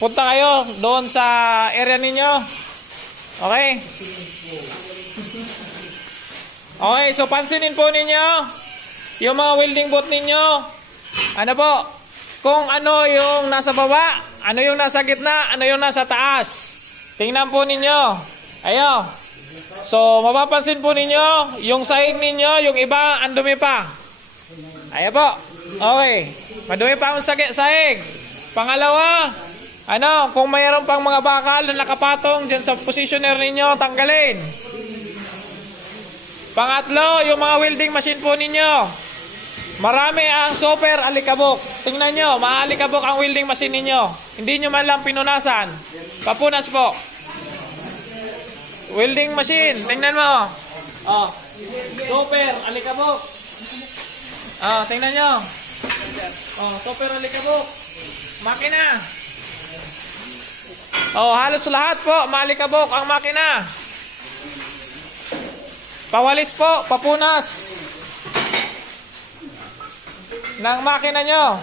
punta kayo doon sa area ninyo. Okay? Okay, so pansinin po ninyo yung mga welding boot ninyo. Ano po? Kung ano yung nasa baba, ano yung nasa gitna, ano yung nasa taas. Tingnan po ninyo. Ayo. So, mapapansin po ninyo, yung sahig ninyo, yung iba, andumi pa. Ayo po. Okay. Madumi pa ang sahig. Pangalawa, kung mayroon pang mga bakal na nakapatong dyan sa positioner ninyo, tanggalin. Pangatlo, yung mga welding machine po ninyo. Marami ang super alikabok. Tingnan nyo, maalikabok ang welding machine ninyo. Hindi nyo man lang pinunasan. Papunas po. Welding machine, tingnan mo. Oh, super alikabok. Oh, tingnan nyo. Oh, super alikabok. Makina. Oh, halos lahat po, maalikabok ang makina. Pawalis po, papunas ng makina nyo.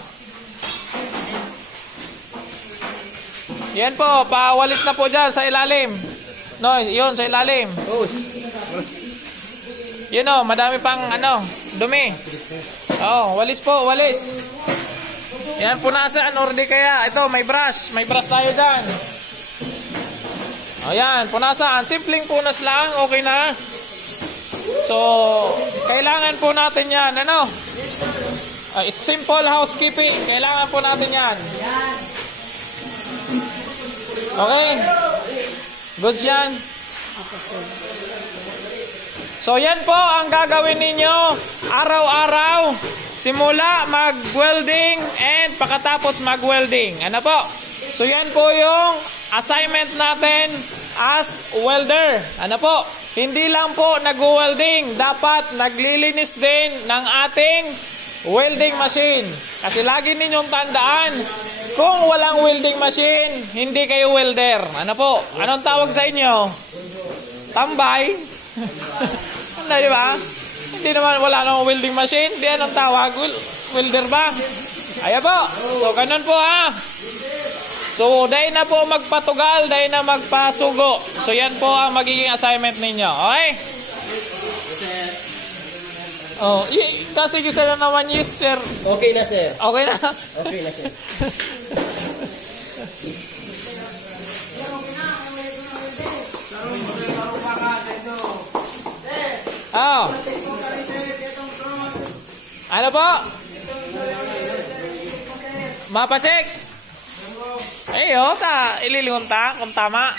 Yan po, pawalis na po dyan sa ilalim. No, yun sa ilalim. Yun o, madami pang dumi. Oh, walis po, walis. Yan, punasan or di kaya. Ito, may brush. May brush tayo dyan. O yan, punasan. Simpleng punas lang, okay na. So, kailangan po natin yan. Simple housekeeping. Kailangan po natin yan. Okay? Goods yan. So, yan po ang gagawin ninyo araw-araw. Simula mag-welding and pagkatapos mag-welding. Ano po? So, yan po yung assignment natin as welder. Ano po? Hindi lang po nag-welding. Dapat naglilinis din ng ating welding machine. Kasi lagi ninyong tandaan, kung walang welding machine, hindi kayo welder. Ano po? Anong tawag sa inyo? Tambay? Ano, di ba? Hindi naman wala nang welding machine. Di anong tawag? Welder ba? Ayan po. So, ganun po ha. So, dahil na po magpatugal, dahil na magpasugo. So, yan po ang magiging assignment ninyo. Okay? Oh, kasi gusto na naman yes, sir. Okay na, sir. Okay na? Okay na, sir. Oh. Ano po? Mapacheck? Ay, ililingom ta kung tama.